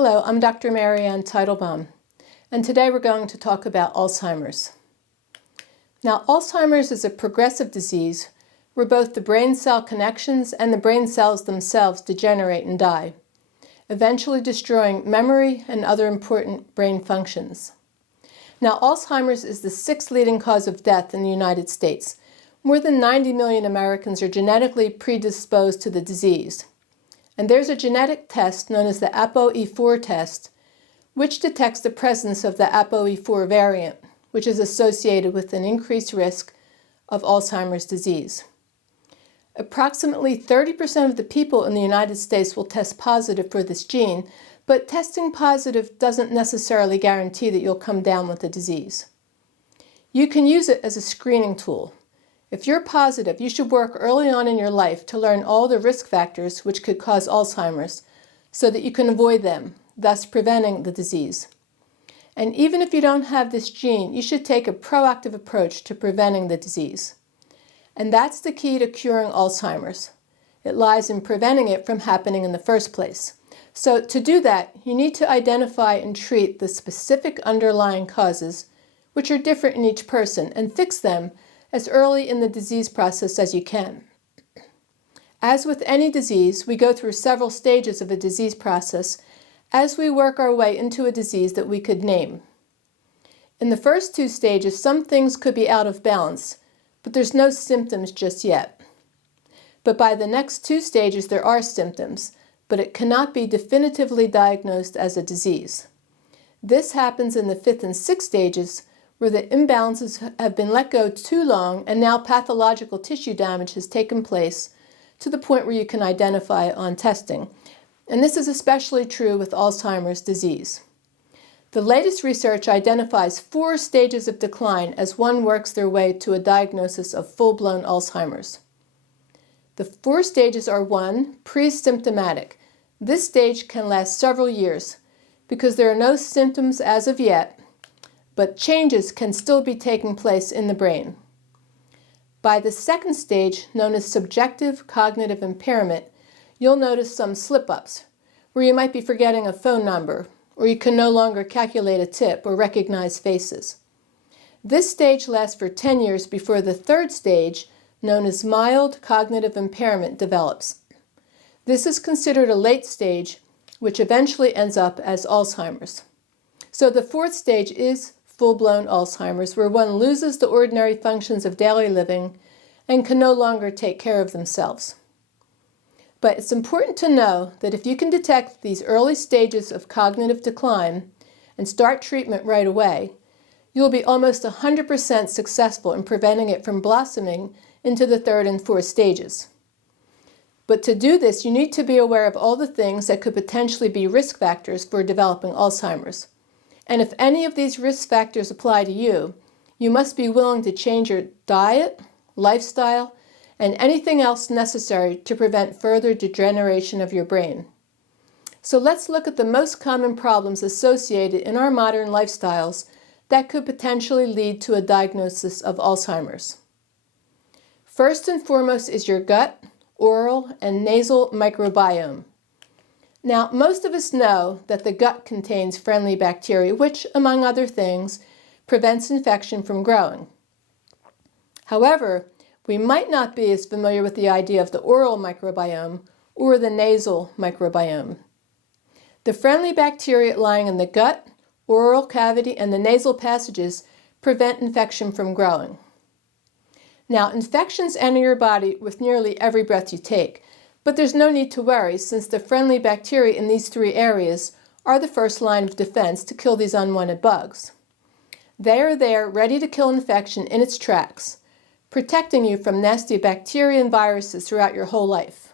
Hello, I'm Dr. Marianne Teitelbaum, and today we're going to talk about Alzheimer's. Now, Alzheimer's is a progressive disease where both the brain cell connections and the brain cells themselves degenerate and die, eventually destroying memory and other important brain functions. Now, Alzheimer's is the sixth leading cause of death in the United States. More than 90 million Americans are genetically predisposed to the disease. And there's a genetic test known as the ApoE4 test, which detects the presence of the ApoE4 variant, which is associated with an increased risk of Alzheimer's disease. Approximately 30% of the people in the United States will test positive for this gene, but testing positive doesn't necessarily guarantee that you'll come down with the disease. You can use it as a screening tool. If you're positive, you should work early on in your life to learn all the risk factors which could cause Alzheimer's so that you can avoid them, thus preventing the disease. And even if you don't have this gene, you should take a proactive approach to preventing the disease. And that's the key to curing Alzheimer's. It lies in preventing it from happening in the first place. So to do that, you need to identify and treat the specific underlying causes, which are different in each person, and fix them as early in the disease process as you can. As with any disease, we go through several stages of a disease process as we work our way into a disease that we could name. In the first two stages, some things could be out of balance, but there's no symptoms just yet. But by the next two stages, there are symptoms, but it cannot be definitively diagnosed as a disease. This happens in the fifth and sixth stages, where the imbalances have been let go too long and now pathological tissue damage has taken place to the point where you can identify it on testing. And this is especially true with Alzheimer's disease. The latest research identifies 4 stages of decline as one works their way to a diagnosis of full-blown Alzheimer's. The 4 stages are 1, pre-symptomatic. This stage can last several years because there are no symptoms as of yet, but changes can still be taking place in the brain. By the second stage, known as subjective cognitive impairment, you'll notice some slip-ups, where you might be forgetting a phone number, or you can no longer calculate a tip or recognize faces. This stage lasts for 10 years before the third stage, known as mild cognitive impairment, develops. This is considered a late stage, which eventually ends up as Alzheimer's. So the fourth stage is full-blown Alzheimer's, where one loses the ordinary functions of daily living and can no longer take care of themselves. But it's important to know that if you can detect these early stages of cognitive decline and start treatment right away, you'll be almost 100% successful in preventing it from blossoming into the third and fourth stages. But to do this, you need to be aware of all the things that could potentially be risk factors for developing Alzheimer's. And if any of these risk factors apply to you, you must be willing to change your diet, lifestyle, and anything else necessary to prevent further degeneration of your brain. So let's look at the most common problems associated in our modern lifestyles that could potentially lead to a diagnosis of Alzheimer's. First and foremost is your gut, oral, and nasal microbiome. Now, most of us know that the gut contains friendly bacteria, which, among other things, prevents infection from growing. However, we might not be as familiar with the idea of the oral microbiome or the nasal microbiome. The friendly bacteria lying in the gut, oral cavity, and the nasal passages prevent infection from growing. Now, infections enter your body with nearly every breath you take, but there's no need to worry since the friendly bacteria in these 3 areas are the first line of defense to kill these unwanted bugs. They are there ready to kill infection in its tracks, protecting you from nasty bacteria and viruses throughout your whole life.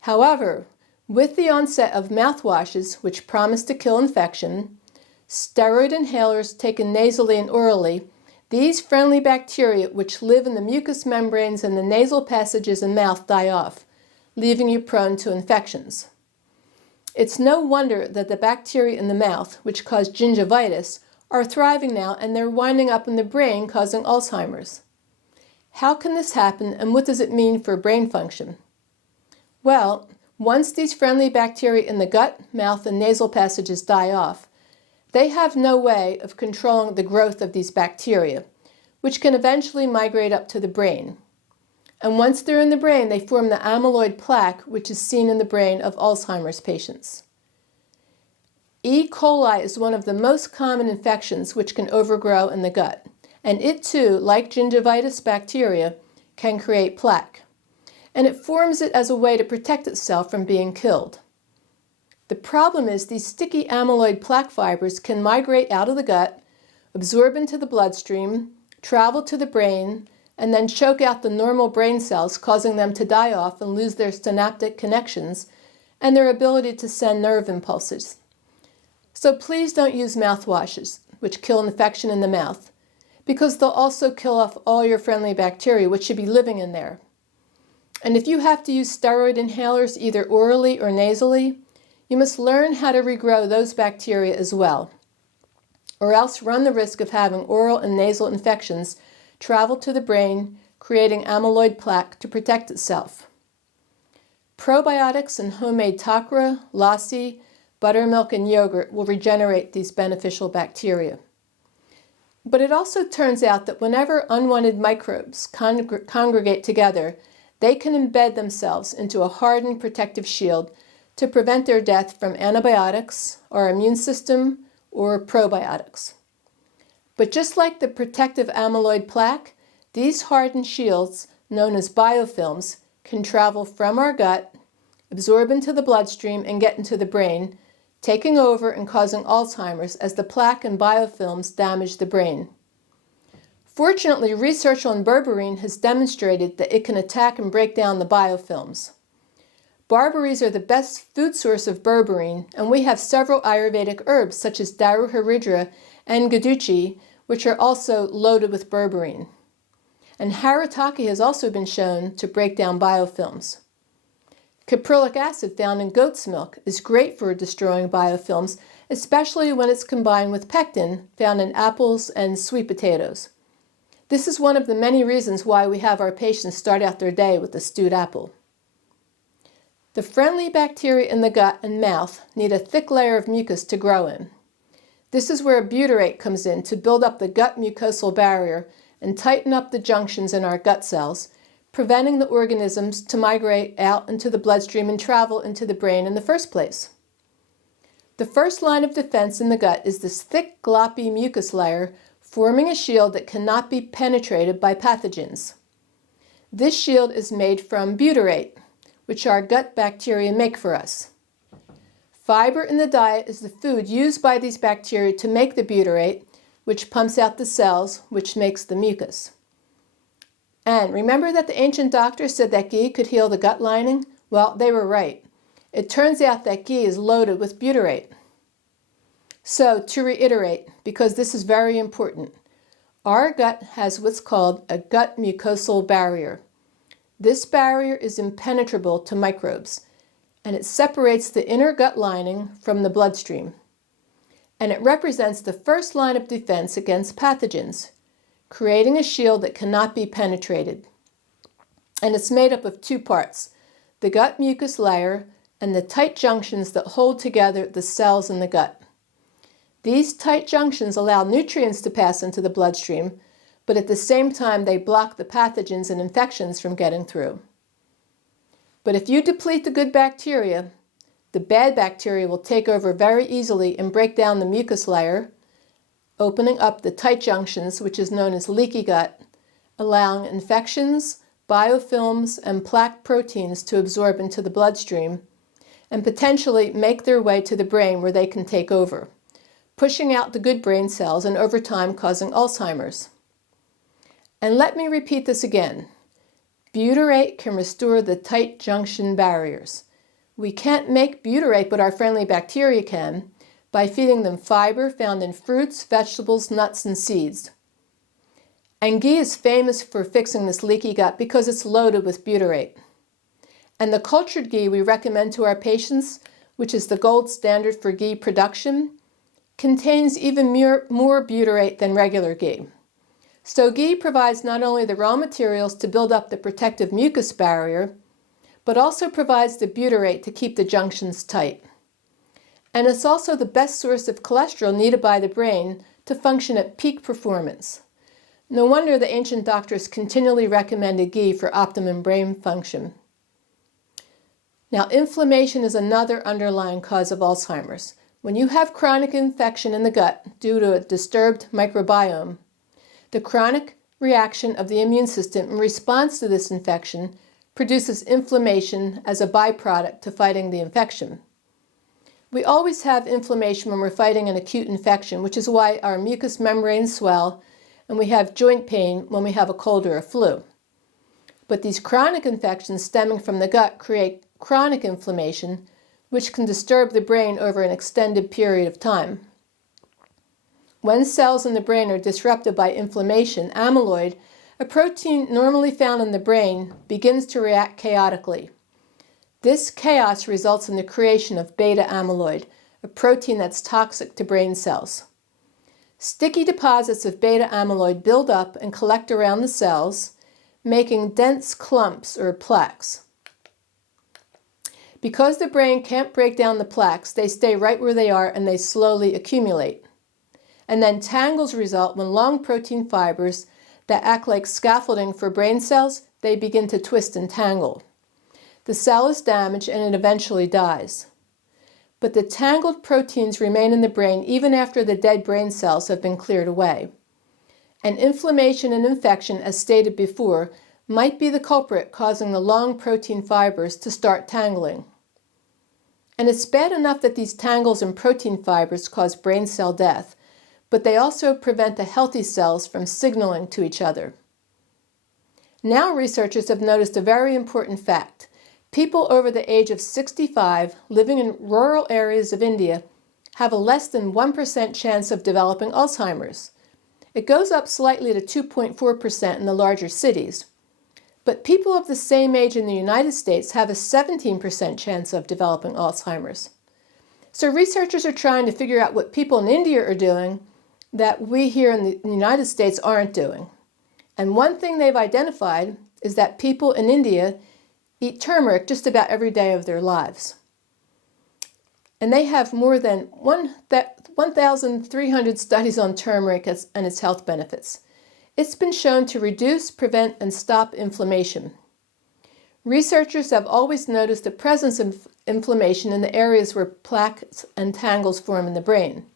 However, with the onset of mouthwashes, which promise to kill infection, steroid inhalers taken nasally and orally, these friendly bacteria, which live in the mucous membranes and the nasal passages and mouth, die off, leaving you prone to infections. It's no wonder that the bacteria in the mouth, which cause gingivitis, are thriving now and they're winding up in the brain, causing Alzheimer's. How can this happen, and what does it mean for brain function? Well, Once these friendly bacteria in the gut, mouth, and nasal passages die off, they have no way of controlling the growth of these bacteria, which can eventually migrate up to the brain. And once they're in the brain, they form the amyloid plaque, which is seen in the brain of Alzheimer's patients. E. coli is one of the most common infections which can overgrow in the gut, and it too, like gingivitis bacteria, can create plaque. And it forms it as a way to protect itself from being killed. The problem is these sticky amyloid plaque fibers can migrate out of the gut, absorb into the bloodstream, travel to the brain, and then choke out the normal brain cells, causing them to die off and lose their synaptic connections and their ability to send nerve impulses. So please don't use mouthwashes, which kill infection in the mouth, because they'll also kill off all your friendly bacteria, which should be living in there. And if you have to use steroid inhalers either orally or nasally, you must learn how to regrow those bacteria as well, or else run the risk of having oral and nasal infections travel to the brain, creating amyloid plaque to protect itself. Probiotics and homemade takra, lassi, buttermilk, and yogurt will regenerate these beneficial bacteria. But it also turns out that whenever unwanted microbes congregate together, they can embed themselves into a hardened protective shield to prevent their death from antibiotics, our immune system, or probiotics. But just like the protective amyloid plaque, these hardened shields, known as biofilms, can travel from our gut, absorb into the bloodstream, and get into the brain, taking over and causing Alzheimer's as the plaque and biofilms damage the brain. Fortunately, research on berberine has demonstrated that it can attack and break down the biofilms. Barberries are the best food source of berberine, and we have several Ayurvedic herbs such as Daru Haridra and Gaduchi, which are also loaded with berberine. And haritaki has also been shown to break down biofilms. Caprylic acid found in goat's milk is great for destroying biofilms, especially when it's combined with pectin found in apples and sweet potatoes. This is one of the many reasons why we have our patients start out their day with a stewed apple. The friendly bacteria in the gut and mouth need a thick layer of mucus to grow in. This is where butyrate comes in to build up the gut mucosal barrier and tighten up the junctions in our gut cells, preventing the organisms to migrate out into the bloodstream and travel into the brain in the first place. The first line of defense in the gut is this thick, gloppy mucus layer forming a shield that cannot be penetrated by pathogens. This shield is made from butyrate, which our gut bacteria make for us. Fiber in the diet is the food used by these bacteria to make the butyrate, which pumps out the cells, which makes the mucus. And remember that the ancient doctors said that ghee could heal the gut lining? Well, they were right. It turns out that ghee is loaded with butyrate. So, to reiterate, because this is very important, our gut has what's called a gut mucosal barrier. This barrier is impenetrable to microbes, and it separates the inner gut lining from the bloodstream. And it represents the first line of defense against pathogens, creating a shield that cannot be penetrated. And it's made up of two parts, the gut mucus layer and the tight junctions that hold together the cells in the gut. These tight junctions allow nutrients to pass into the bloodstream, but at the same time they block the pathogens and infections from getting through. But if you deplete the good bacteria, the bad bacteria will take over very easily and break down the mucus layer, opening up the tight junctions, which is known as leaky gut, allowing infections, biofilms, and plaque proteins to absorb into the bloodstream and potentially make their way to the brain where they can take over, pushing out the good brain cells and over time causing Alzheimer's. And let me repeat this again. Butyrate can restore the tight junction barriers. We can't make butyrate, but our friendly bacteria can, by feeding them fiber found in fruits, vegetables, nuts, and seeds. And ghee is famous for fixing this leaky gut because it's loaded with butyrate. And the cultured ghee we recommend to our patients, which is the gold standard for ghee production, contains even more butyrate than regular ghee. So ghee provides not only the raw materials to build up the protective mucus barrier, but also provides the butyrate to keep the junctions tight. And it's also the best source of cholesterol needed by the brain to function at peak performance. No wonder the ancient doctors continually recommended ghee for optimum brain function. Now, inflammation is another underlying cause of Alzheimer's. When you have chronic infection in the gut due to a disturbed microbiome, the chronic reaction of the immune system in response to this infection produces inflammation as a byproduct to fighting the infection. We always have inflammation when we're fighting an acute infection, which is why our mucous membranes swell and we have joint pain when we have a cold or a flu. But these chronic infections stemming from the gut create chronic inflammation, which can disturb the brain over an extended period of time. When cells in the brain are disrupted by inflammation, amyloid, a protein normally found in the brain, begins to react chaotically. This chaos results in the creation of beta amyloid, a protein that's toxic to brain cells. Sticky deposits of beta amyloid build up and collect around the cells, making dense clumps or plaques. Because the brain can't break down the plaques, they stay right where they are and they slowly accumulate. And then tangles result when long protein fibers that act like scaffolding for brain cells, they begin to twist and tangle. The cell is damaged and it eventually dies. But the tangled proteins remain in the brain even after the dead brain cells have been cleared away. And inflammation and infection, as stated before, might be the culprit causing the long protein fibers to start tangling. And it's bad enough that these tangles and protein fibers cause brain cell death, but they also prevent the healthy cells from signaling to each other. Now researchers have noticed a very important fact. People over the age of 65 living in rural areas of India have a less than 1% chance of developing Alzheimer's. It goes up slightly to 2.4% in the larger cities. But people of the same age in the United States have a 17% chance of developing Alzheimer's. So researchers are trying to figure out what people in India are doing that we here in the United States aren't doing. And one thing they've identified is that people in India eat turmeric just about every day of their lives. And they have more than 1,300 studies on turmeric and its health benefits. It's been shown to reduce, prevent, and stop inflammation. Researchers have always noticed the presence of inflammation in the areas where plaques and tangles form in the brain.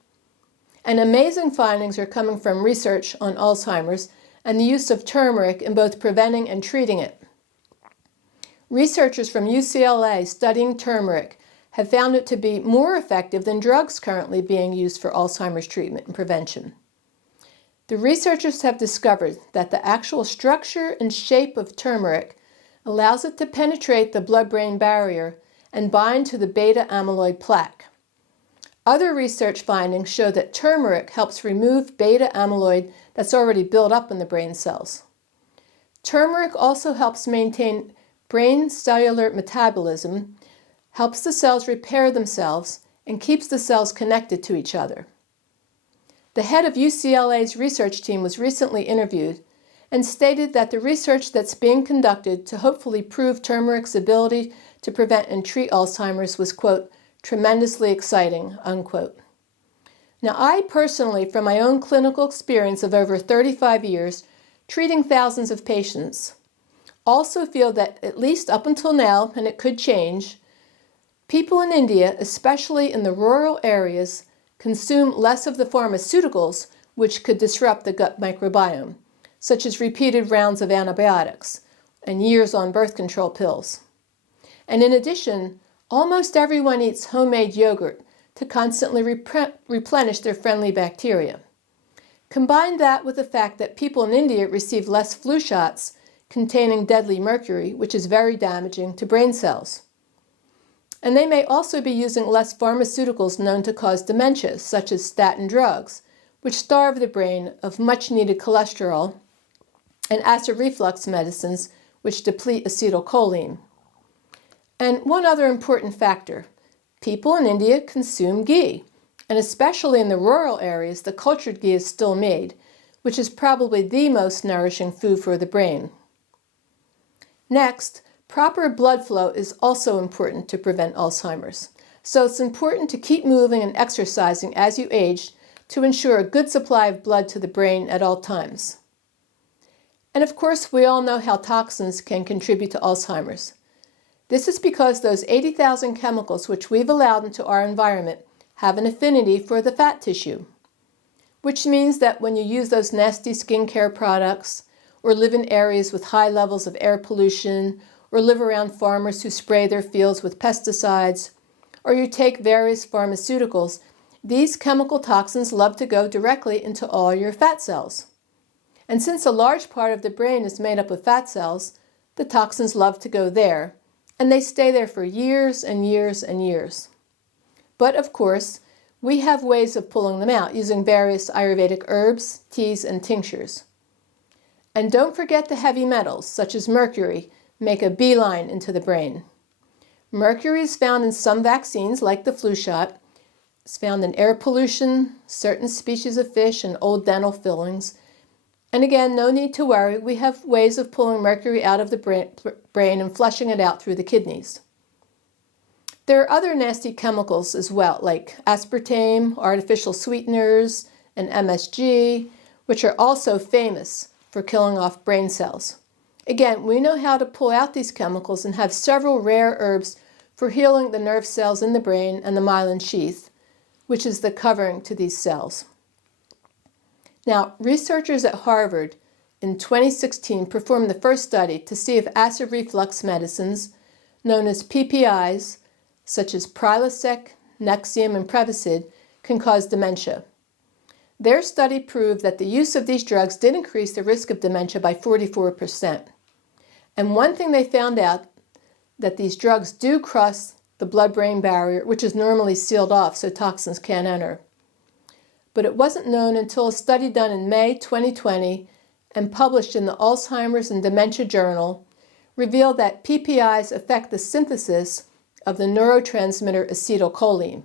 And amazing findings are coming from research on Alzheimer's and the use of turmeric in both preventing and treating it. Researchers from UCLA studying turmeric have found it to be more effective than drugs currently being used for Alzheimer's treatment and prevention. The researchers have discovered that the actual structure and shape of turmeric allows it to penetrate the blood-brain barrier and bind to the beta amyloid plaque. Other research findings show that turmeric helps remove beta amyloid that's already built up in the brain cells. Turmeric also helps maintain brain cellular metabolism, helps the cells repair themselves, and keeps the cells connected to each other. The head of UCLA's research team was recently interviewed and stated that the research that's being conducted to hopefully prove turmeric's ability to prevent and treat Alzheimer's was, quote, tremendously exciting, unquote. Now, I personally, from my own clinical experience of over 35 years, treating thousands of patients, also feel that at least up until now, and it could change, people in India, especially in the rural areas, consume less of the pharmaceuticals which could disrupt the gut microbiome, such as repeated rounds of antibiotics and years on birth control pills. And in addition, almost everyone eats homemade yogurt to constantly replenish their friendly bacteria. Combine that with the fact that people in India receive less flu shots containing deadly mercury, which is very damaging to brain cells. And they may also be using less pharmaceuticals known to cause dementia, such as statin drugs, which starve the brain of much-needed cholesterol, and acid reflux medicines, which deplete acetylcholine. And one other important factor, people in India consume ghee, and especially in the rural areas, the cultured ghee is still made, which is probably the most nourishing food for the brain. Next, Proper blood flow is also important to prevent Alzheimer's. So it's important to keep moving and exercising as you age to ensure a good supply of blood to the brain at all times. And of course, we all know how toxins can contribute to Alzheimer's. This is because those 80,000 chemicals which we've allowed into our environment have an affinity for the fat tissue, which means that when you use those nasty skincare products, or live in areas with high levels of air pollution, or live around farmers who spray their fields with pesticides, or you take various pharmaceuticals, these chemical toxins love to go directly into all your fat cells. And since a large part of the brain is made up of fat cells, the toxins love to go there, and they stay there for years and years and years. But of course, we have ways of pulling them out using various Ayurvedic herbs, teas, and tinctures. And don't forget the heavy metals, such as mercury, make a beeline into the brain. Mercury is found in some vaccines, like the flu shot. It's found in air pollution, certain species of fish, and old dental fillings. And again, no need to worry, we have ways of pulling mercury out of the brain and flushing it out through the kidneys. There are other nasty chemicals as well, like aspartame, artificial sweeteners, and MSG, which are also famous for killing off brain cells. Again, we know how to pull out these chemicals and have several rare herbs for healing the nerve cells in the brain and the myelin sheath, which is the covering to these cells. Now, researchers at Harvard in 2016 performed the first study to see if acid reflux medicines, known as PPIs, such as Prilosec, Nexium, and Prevacid, can cause dementia. Their study proved that the use of these drugs did increase the risk of dementia by 44%. And one thing they found out, that these drugs do cross the blood-brain barrier, which is normally sealed off so toxins can't enter. But it wasn't known until a study done in May 2020 and published in the Alzheimer's and Dementia Journal revealed that PPIs affect the synthesis of the neurotransmitter acetylcholine.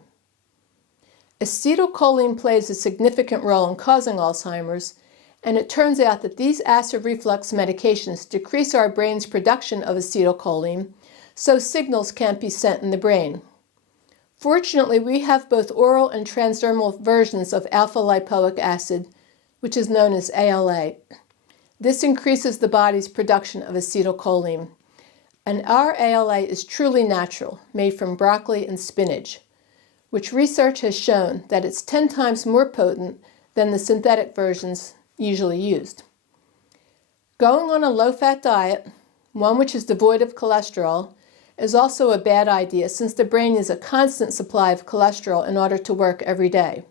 Acetylcholine plays a significant role in causing Alzheimer's, and it turns out that these acid reflux medications decrease our brain's production of acetylcholine, so signals can't be sent in the brain. Fortunately, we have both oral and transdermal versions of alpha-lipoic acid, which is known as ALA. This increases the body's production of acetylcholine. And our ALA is truly natural, made from broccoli and spinach, which research has shown that it's 10 times more potent than the synthetic versions usually used. Going on a low-fat diet, one which is devoid of cholesterol, is also a bad idea since the brain needs a constant supply of cholesterol in order to work every day.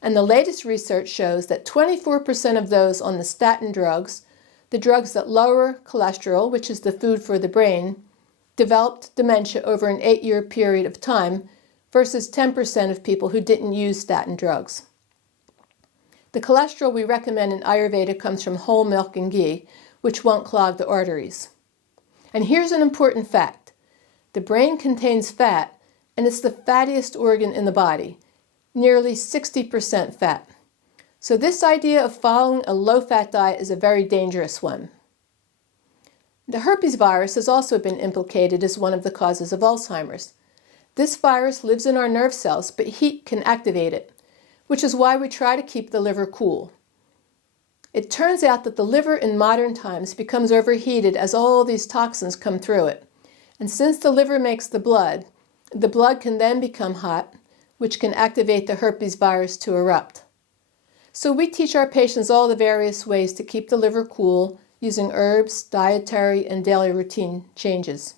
And the latest research shows that 24% of those on the statin drugs, the drugs that lower cholesterol, which is the food for the brain, developed dementia over an 8-year period of time versus 10% of people who didn't use statin drugs. The cholesterol we recommend in Ayurveda comes from whole milk and ghee, which won't clog the arteries. And here's an important fact. The brain contains fat, and it's the fattiest organ in the body, nearly 60% fat. So this idea of following a low-fat diet is a very dangerous one. The herpes virus has also been implicated as one of the causes of Alzheimer's. This virus lives in our nerve cells, but heat can activate it, which is why we try to keep the liver cool. It turns out that the liver in modern times becomes overheated as all these toxins come through it. And since the liver makes the blood can then become hot, which can activate the herpes virus to erupt. So we teach our patients all the various ways to keep the liver cool using herbs, dietary, and daily routine changes.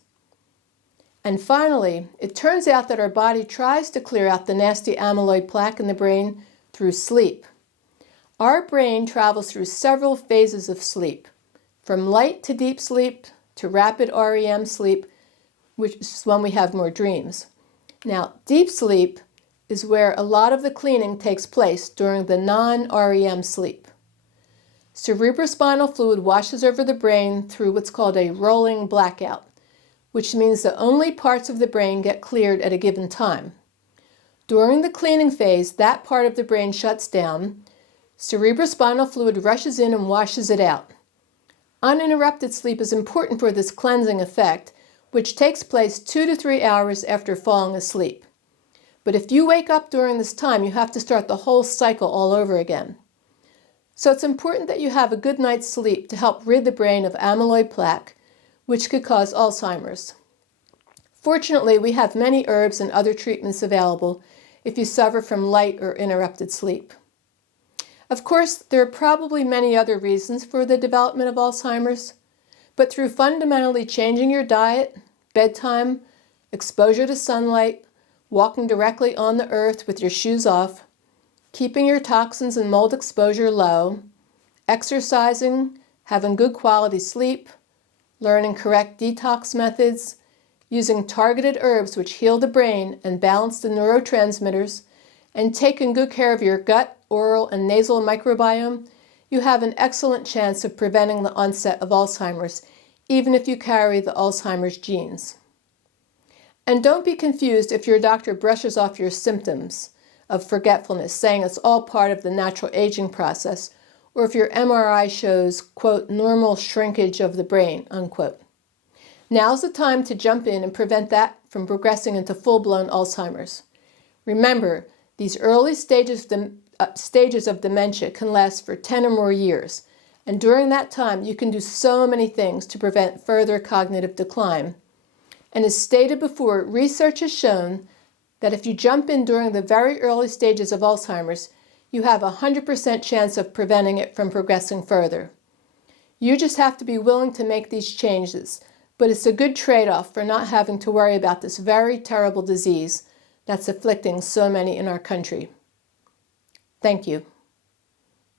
And finally, it turns out that our body tries to clear out the nasty amyloid plaque in the brain through sleep. Our brain travels through several phases of sleep, from light to deep sleep to rapid REM sleep, which is when we have more dreams. Now, deep sleep is where a lot of the cleaning takes place during the non-REM sleep. Cerebrospinal fluid washes over the brain through what's called a rolling blackout, which means that only parts of the brain get cleared at a given time. During the cleaning phase, that part of the brain shuts down, cerebrospinal fluid rushes in and washes it out. Uninterrupted sleep is important for this cleansing effect, which takes place 2 to 3 hours after falling asleep. But if you wake up during this time, you have to start the whole cycle all over again. So it's important that you have a good night's sleep to help rid the brain of amyloid plaque, which could cause Alzheimer's. Fortunately, we have many herbs and other treatments available if you suffer from light or interrupted sleep. Of course, there are probably many other reasons for the development of Alzheimer's, but through fundamentally changing your diet, bedtime, exposure to sunlight, walking directly on the earth with your shoes off, keeping your toxins and mold exposure low, exercising, having good quality sleep, learning correct detox methods, using targeted herbs which heal the brain and balance the neurotransmitters, and taking good care of your gut, oral, and nasal microbiome, you have an excellent chance of preventing the onset of Alzheimer's, even if you carry the Alzheimer's genes. And don't be confused if your doctor brushes off your symptoms of forgetfulness, saying it's all part of the natural aging process, or if your MRI shows, quote, normal shrinkage of the brain, unquote. Now's the time to jump in and prevent that from progressing into full-blown Alzheimer's. Remember, these early stages of dementia can last for 10 or more years, and during that time you can do so many things to prevent further cognitive decline. And as stated before, research has shown that if you jump in during the very early stages of Alzheimer's, you have a 100% chance of preventing it from progressing further. You just have to be willing to make these changes, but it's a good trade-off for not having to worry about this very terrible disease that's afflicting so many in our country. Thank you.